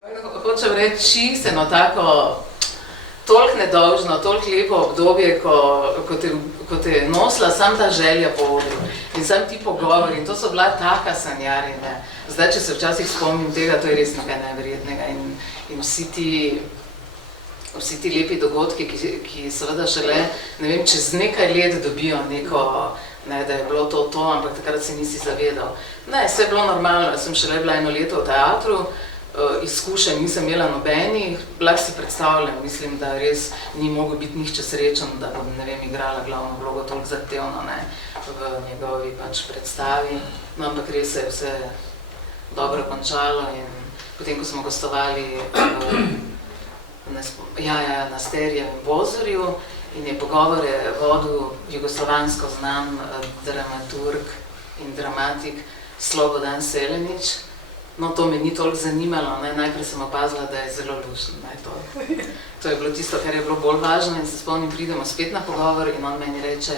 Hočem reči, eno tako toliko nedolžno, toliko lepo obdobje, ko te je nosila sam ta želja po odru in sam ti pogovori in to so bila taka sanjarjenja. Zdaj, če se včasih spomnim tega, to je res nekaj najverjetnega in vsi ti lepi dogodki, ki seveda šele, ne vem, čez nekaj let dobijo neko, ne, da je bilo to, ampak takrat se nisi zavedal. Ne, vse je bilo normalno, jaz sem šele bila 1 leto v teatru, izkušenj nisem imela nobenih, lahko si predstavljam, mislim, da res ni mogel biti nihče srečen, da bom, ne vem, igrala glavno vlogo toliko zahtevno, ne, v njegovi pač predstavi, no, ampak res se je vse dobro končalo in potem, ko smo gostovali na Sterjevem Bozorju in je pogovore vodil jugoslovansko znan dramaturg in dramatik Slobodan Selenič. No, to me ni toliko zanimalo, ne, najprej sem opazila, da je zelo lušen, ne, to je bilo tisto, kar je bilo bolj važno in se spomnim, pridemo spet na pogovor in on meni reče,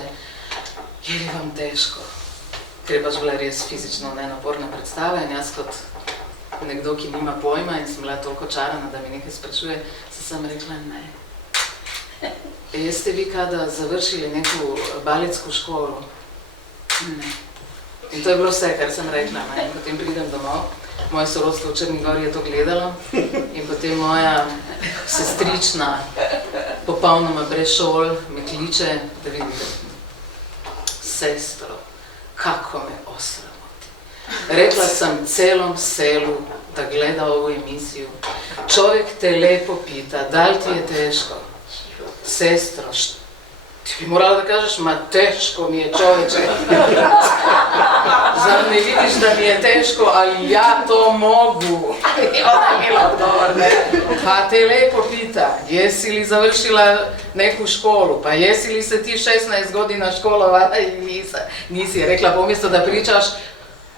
je li vam težko? Ker je pač bila res fizično nenaporna predstava in jaz kot nekdo, ki nima pojma in sem bila toliko čarana, da mi nekaj sprašuje, sem rekla ne. Jaz ste vi kada završili neko baletsko školo? Ne. In to je bilo vse, kar sem rekla, ne, in potem pridem domov. Moje sorodstvo v Črni Gori je to gledalo in potem moja sestrična, popolnoma brez šol, me kliče, da vidite, sestro, kako me osramoti. Rekla sem celom selu, da gleda ovu emisijo, človek te lepo pita, da li ti je težko? Sestro, ti bi morala da kažeš, ma težko mi je čoveče. Zar ne vidiš, da mi je težko, ali ja to mogu? Ona je imela odgovor, ne? Pa te lepo pita, jesi li završila neku školu, pa jesi li se ti 16 godina školovala in nisi. Rekla, pomjesto da pričaš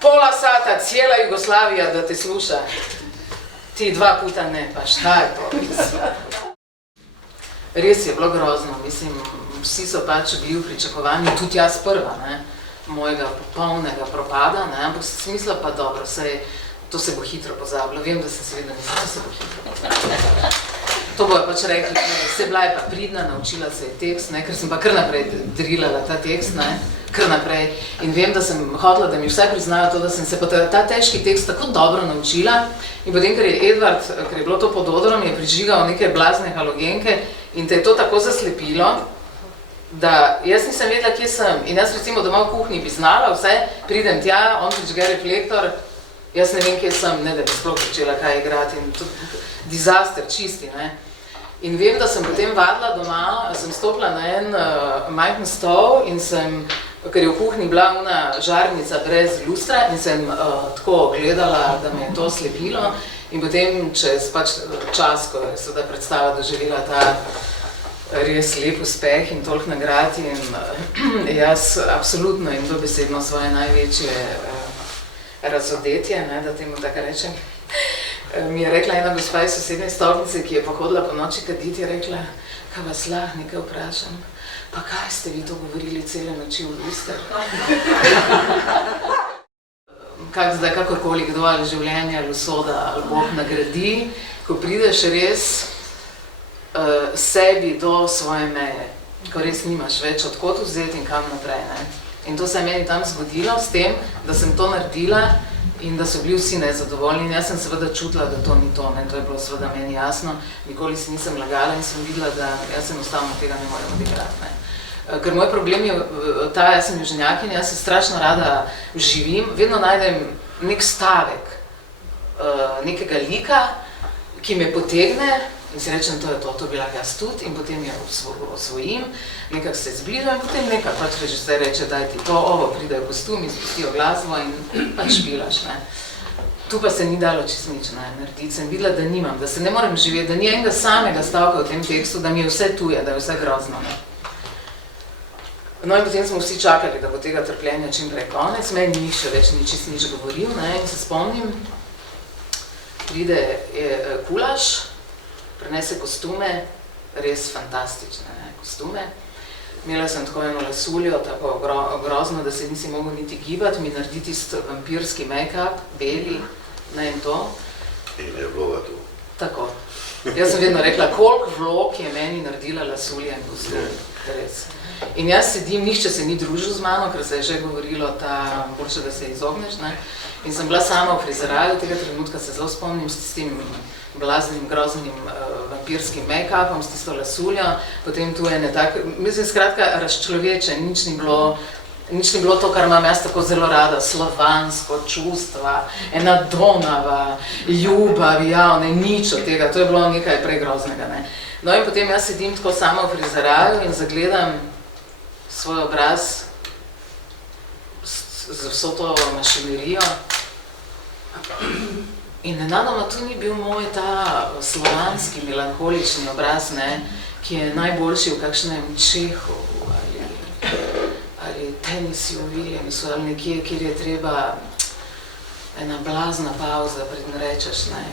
pola sata, cijela Jugoslavija da te sluša. Ti 2 puta ne, pa šta je to? Res je bilo grozno, mislim, vsi so pač bili v pričakovanju, tudi jaz prva, ne, mojega popolnega propada, ne, ampak sem mislila pa dobro, to se bo hitro pozabilo, vem, da sem seveda mislila, to se bo hitro pozabilo. To bojo pač rekli, se bila je pa pridna, naučila se je tekst, ne, ker sem pa kar naprej drilala ta tekst, ne, kar naprej. In vem, da sem hotela, da mi vse priznajo to, da sem se pa ta težki tekst tako dobro naučila in potem, ker je Edvard, ker je bilo to pod odrom, je prižigal neke blazne halogenke in te je to tako zaslepilo, da jaz nisem vedela, kje sem. In jaz recimo doma v kuhinji bi znala vse, pridem tja, on prižge reflektor, jaz ne vem, kje sem, ne da bi sploh začela kaj igrati in tudi disaster čisti, ne. In vem, da sem potem vadila doma, sem stopila na en majhen stol in sem, ker je v kuhinji bila ona žarnica brez lustra in sem tako gledala, da me je to slepilo in potem čez pač čas, ko je seveda predstava doživela ta res lep uspeh in toliko nagrad in jaz absolutno in dobesedno svoje največje razodetje, ne, da temu tako rečem, mi je rekla ena gospa iz sosednje stolnice, ki je pohodila po noči kaditi, je rekla, kaj vas lahko nekaj vprašam, pa kaj ste vi to govorili cele noči v luster? Kak zdaj kakorkoli kdo ali življenje ali usoda ali Bog nagradi, ko prideš res sebi do svoje meje, ko res nimaš več odkot vzeti in kam naprej, ne. In to se je meni tam zgodilo s tem, da sem to naredila in da so bili vsi nezadovoljni in jaz sem seveda čutila, da to ni to, ne, to je bilo seveda meni jasno, nikoli si nisem lagala in sem videla, da jaz enostavno tega ne morem odigrati, ne. Ker moj problem je ta, jaz sem južnjakinja, jaz se strašno rada živim, vedno najdem nek stavek nekega lika, ki me potegne in si rečem, to je to bi lahko jaz tudi in potem jo osvojim, nekako se zbližam in potem nekako pač režiser reče, daj ti to, ovo, pridejo kostumi, spustijo glasbo in pač špilaš, ne. Tu pa se ni dalo čisto nič narediti, sem videla, da nimam, da se ne morem živeti, da ni enega samega stavka v tem tekstu, da mi je vse tuje, da je vse grozno, ne. No in potem smo vsi čakali, da bo tega trpljenja čim prej konec, meni ni še več čisto nič govoril, ne, in se spomnim, pride Kulaš, prenese kostume, res fantastične, ne, kostume. Imela sem tako eno lasuljo, tako grozno, da se nisi mogel niti gibati, mi narediti vampirski make-up, beli, ne in to. In je vloga tu. Tako. Jaz sem vedno rekla, koliko vlog je meni naredila lasulja in kostur, res. In jaz sedim, nihče se ni družil z mano, ker se je že govorilo, boljše, da se izogneš, ne. In sem bila sama v frizeraju, tega trenutka se zelo spomnim s tem blaznim, groznim vampirskim make-upom, s tisto lasuljo, potem tu ene tak, mislim, skratka, razčloveče, nič ni bilo to, kar imam jaz tako zelo rada, slovansko, čustva, ena donava, ljubav, nič od tega, to je bilo nekaj pregroznega, ne. No in potem jaz sedim tako sama v frizeraju in zagledam svoj obraz z vso to mašinerijo in nenadoma tu ni bil moj ta slovanski, melankolični obraz, ne, ki je najboljši v kakšnem Čehovu ali Tennessee Williamsu ali nekje, kjer je treba ena blazna pauza, predn rečeš, ne.